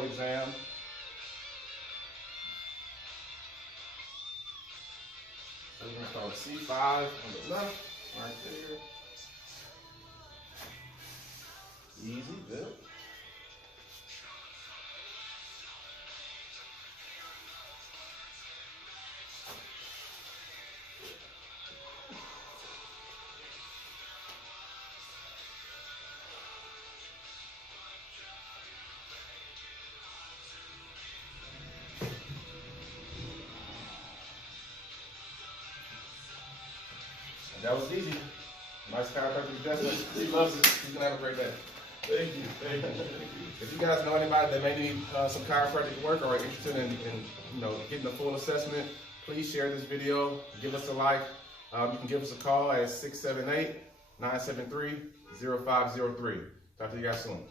board exam. So we're gonna start with C5 on the left, right there. Easy, good. That was easy. Nice chiropractic adjustment. He loves it. He's gonna have a great day. Thank you, thank you, thank you. If you guys know anybody that may need some chiropractic work or are interested in getting a full assessment, please share this video. Give us a like. You can give us a call at 678-973-0503. Talk to you guys soon.